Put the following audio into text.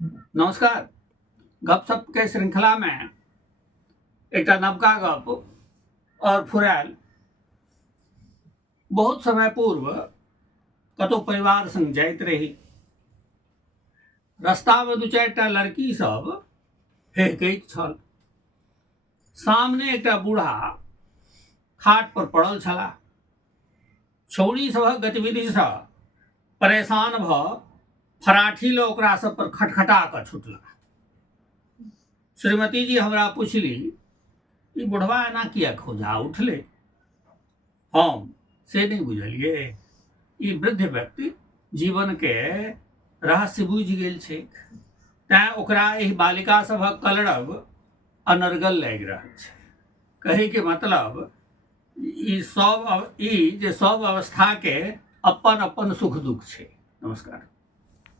नमस्कार। गपशप के श्रृंखला में एक नवका गप और फुरायल। बहुत समय पूर्व कतौ परिवार संग जाइत रही। रास्ता में दू चारि टा लड़की सब हेहकैत छल। सामने एक बूढ़ा खाट पर पड़ल छलाह। छौड़ी सभक गतिविधि से परेशान भ फराठी ल ओकरा सब पर खटखटा कऽ छुटला। श्रीमती जी हमरा पूछली, ई बुढ़वा एना किया खोजा उठले? हम से नहीं बुझलिए। ई वृद्ध व्यक्ति जीवन के रहस्य बुझि गेल छै, तैं ओकरा एहि बालिका सभक कलरब अनर्गल लागि रहल छै। कहे के मतलब ई सब अवस्था के अपन अपन सुख दुख छै। नमस्कार।